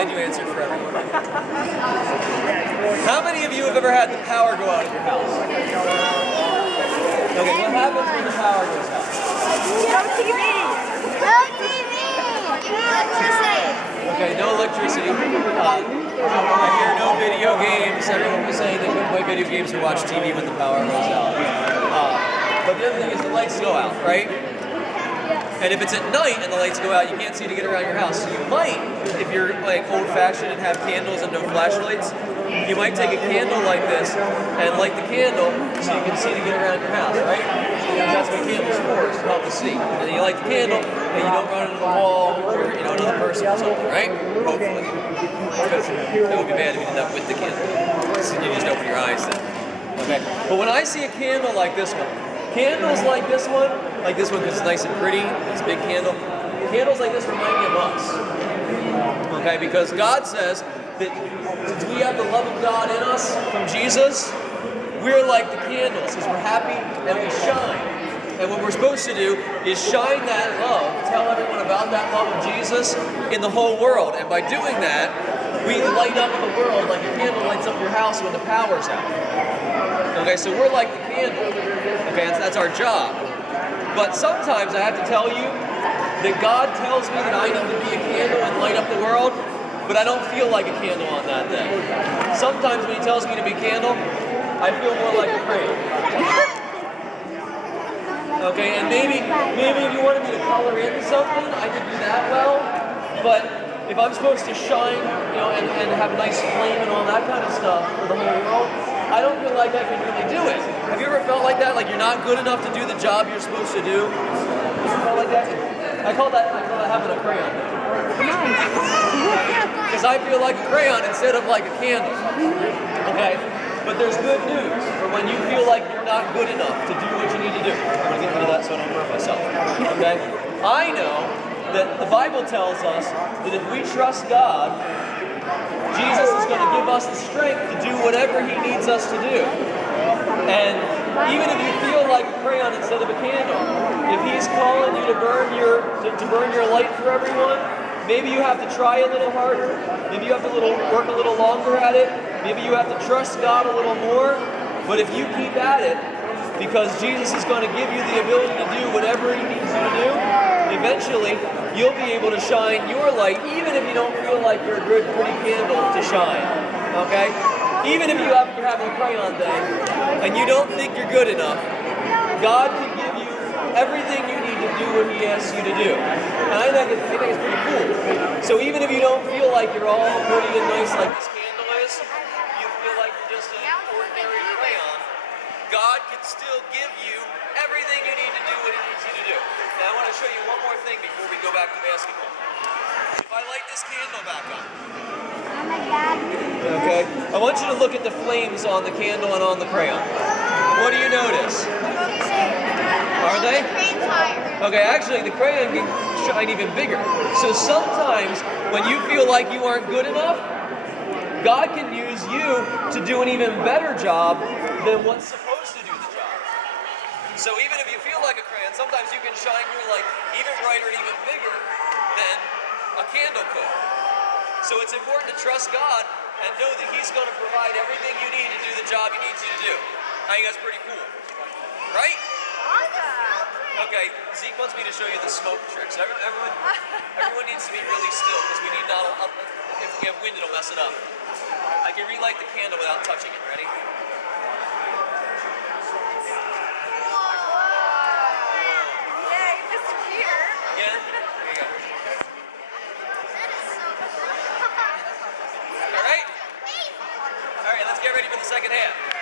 glad you answered for everyone. How many of you have ever had the power go out at your house? Okay, what happens when the power goes out? No TV! No TV! Electricity! Okay, no electricity. I hear no video games. Everyone was saying they couldn't play video games or watch TV when the power goes out. But the other thing is the lights go out, right? And if it's at night and the lights go out, you can't see to get around your house. So you might, if you're like old-fashioned and have candles and no flashlights, you might take a candle like this and light the candle so you can see to get around your house, right? That's what candles for, is to help us see. And then you light the candle and you don't run into the wall or another person or something, right? Hopefully. It would be bad if you did that with the candle. So you just open your eyes then. Okay. But when I see a candle like this one, candles like this one because it's nice and pretty, this big candle, candles like this remind me of us. Okay, because God says that since we have the love of God in us from Jesus, we're like the candles because we're happy and we shine. And what we're supposed to do is shine that love, tell everyone about that love of Jesus in the whole world. And by doing that, we light up the world like a candle lights up your house when the power's out. Okay, so we're like the candle. Okay, that's our job. But sometimes I have to tell you that God tells me that I need to be a candle and light up the world, but I don't feel like a candle on that day. Sometimes when He tells me to be a candle, I feel more like a crayon. Okay, and maybe if you wanted me to color in something, I could do that well, but if I'm supposed to shine, and have a nice flame and all that kind of stuff for the whole world, I don't feel like I can really do it. Have you ever felt like that? Like you're not good enough to do the job you're supposed to do? You ever felt like that? I call that having a crayon. Because I feel like a crayon instead of like a candle. Okay? But there's good news for when you feel like you're not good enough to do what you need to do. I'm going to get rid of that so I don't hurt myself. Okay? I know that the Bible tells us that if we trust God, Jesus is going to give us the strength to do whatever He needs us to do. And even if you feel like a crayon instead of a candle, if He's calling you to burn your light for everyone, maybe you have to try a little harder. Maybe you have to work a little longer at it. Maybe you have to trust God a little more. But if you keep at it, because Jesus is going to give you the ability to do whatever He needs you to do, eventually you'll be able to shine your light, even if you don't feel like you're a good, pretty candle to shine. Okay? Even if you're having a crayon day and you don't think you're good enough, God can give you everything you need to do what He asks you to do. And I think it's pretty cool. So even if you don't feel like you're all pretty and nice like this candle is, you feel like you're just an ordinary crayon, God can still give you everything you need to do what He needs you to do. Now I want to show you one more thing before we go back to basketball. If I light this candle back up. Okay, I want you to look at the flames on the candle and on the crayon. What do you notice? Are they? Okay, actually the crayon can shine even bigger. So sometimes when you feel like you aren't good enough, God can use you to do an even better job than what's supposed to do the job. So even if you feel like a crayon, sometimes you can shine your light even brighter and even bigger than a candle could. So it's important to trust God and know that He's going to provide everything you need to do the job He needs you to do. I think that's pretty cool. Right? Awesome! Okay, Zeke wants me to show you the smoke tricks. Everyone needs to be really still because we need not, if we have wind, it'll mess it up. I can relight the candle without touching it. Ready? Yay, Mr. Peter! Again? Here you go. All right? All right, let's get ready for the second half.